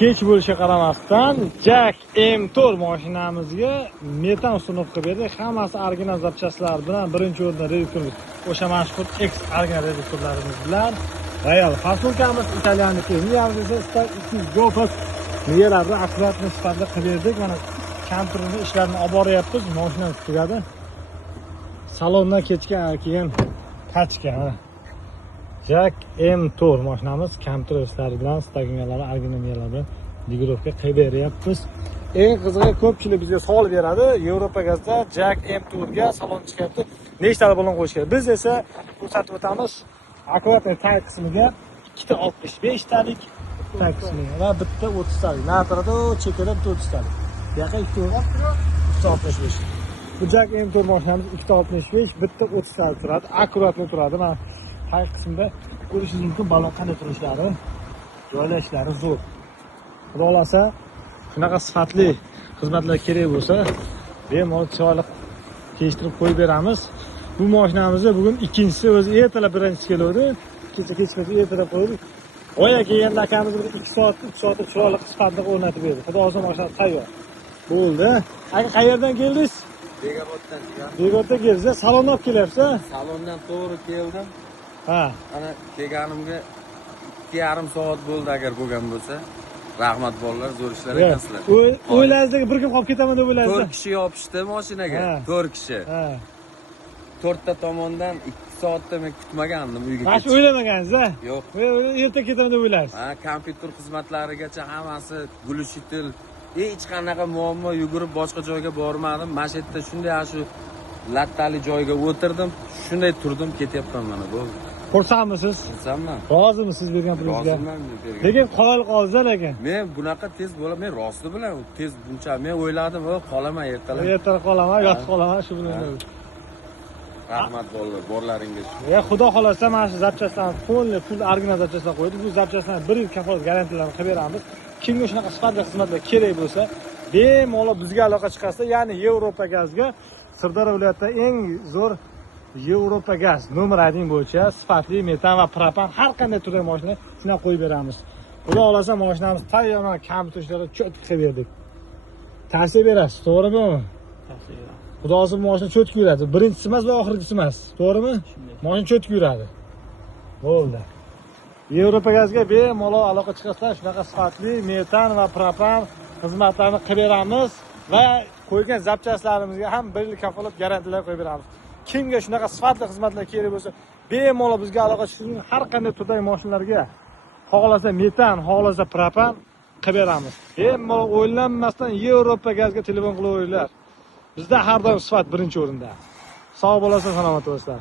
kech bo'lishiga qaramasdan Jack M4 mashinamizga metan ustunovka berdik. Hammasi original zapchastlar bilan birinchi o'rinda reduktorimiz o'sha mashhur X original reduktorlarimiz bilan Royal fasulkamiz italyaniki. Miyamiz esa 200 Gofas miyalarni akkuratni sifatida qilib berdik. Mana kompyuterni ishlarini olib boryapmiz. Mashina tugadi. Salondan keyin tachka. Jack M4 mashinamiz kompyuter ishlari bilan staginalari original miyalarni digirovka qilib beryapmiz. Eng qizig'i ko'pchilik bizga savol beradi. Yevropa gazda Jack M4 ga salon chiqyapti. Nechta balon qo'yish kerak? Biz esa ko'rsatib o'tamiz. Akkuratni tag qismiga 265 talik tag qismiga va bitta 30 talik. Natrada chekada bitta 30 talik. Bu yoqqa 265. Bu Jack M4 mashinamiz 265, bitta 30 talik turadi. Akkuratni turadi. Mana tag qismida ko'rishingiz mumkin balon qanday turishlari, joylashlari zo'r. Xulolasa shunaqa sifatli xizmatlar kerak bo'lsa, bemalol chiroyli kechtirib qo'yib beramiz. Bu mashinamizni bugun ikkinchisi, o'zi ertalab birinchisi keldi. Kechgacha ertalab qo'ydik. Oya kelgan akamiz 2 soat, 3 soat chiroyli sifatli o'rnatib berdi. Xudo o'zi mashina tayyor. Bo'ldi. Aka qayerdan keldingiz? Begoboddan keldim. Begoboddan keldingiz. Salondan olib kelyapsiz? Salondan to'g'ri keldim. Ha. Ana kelganimga 2,5 soat bo'ldi agar bo'lgan bo'lsa. Rahmat bolalar, zo'r ishlar ekansizlar. O'ylaringizdagi bir kun qolib ketaman deb o'yladingiz? 4 kishi yopishdi mashinaga. 4 kishi. Ha. 4 ta tomondan 2 soatda men kutmagandim uyga Mana shu o'ylamagansiz-a? Yo'q. Erta ketaman deb o'ylaysiz. Ha, kompyuter xizmatlarigacha hammasi gulushtil. Hech qanaqa muammo yugurib boshqa joyga bormadim. Mana shu yerda shunday shu lattali joyga o'tirdim, shunday turdim, ketyapman mana bu. Xursandmisiz? Xursandman. Rozimisiz bergan pulingizga? Roziman bergan. Lekin qolaylik qoldi lekin. Men bunaqa tez bo'ladi, men rosti bilan tez buncha men o'yladim, qolaman ertalab. Ertalab qolaman, yotib qolaman, shu bilan. Rahmat bolalar, borlaringiz. Ya xudo xolasa mana shu zapchastlarni pul original zapchastlar qo'ydik. Bu zapchastlarni 1 yil kafolat garantiyalarni qilib beramiz. Kimga shunaqa sifatli xizmatlar kerak bo'lsa, bemalol bizga aloqa chiqarsa, ya'ni Yevropa gazga Sirdaryo viloyatida eng zo'r Yevropa gaz nomer 1 bo'yicha sifatli metan va propan har qanday turdagi mashina shuna qo'yib beramiz. Xudo xolasa mashinamiz tayyor, kompyuter ishlari cho'tki qilib berdik. Tavsiya berasiz, to'g'rimi? Tavsiya beraman. Xudo xolasa bu mashina cho'tki yuradi. Birinchisi emas va oxirgisi emas. To'g'rimi? Mashina cho'tki yuradi. Bo'ldi. Yevropa gazga bemalol aloqa chiqarsa, shunaqa sifatli metan va propan xizmatlarini qilib beramiz va qo'ygan zapchastlarimizga ham 1 yil kafolat garantiyalar qo'yib beramiz. Kimga shunaqa sifatli xizmatlar kerak bo'lsa, bemalol bizga aloqa chiqing. Har qanday turdagi mashinalarga xohlasa metan, xohlasa propan qilib beramiz. Bemalol o'ylanmasdan Yevropa gazga telefon qilaveringlar. Bizda har doim sifat birinchi o'rinda. Sog' bo'lasiz, salomat bo'linglar.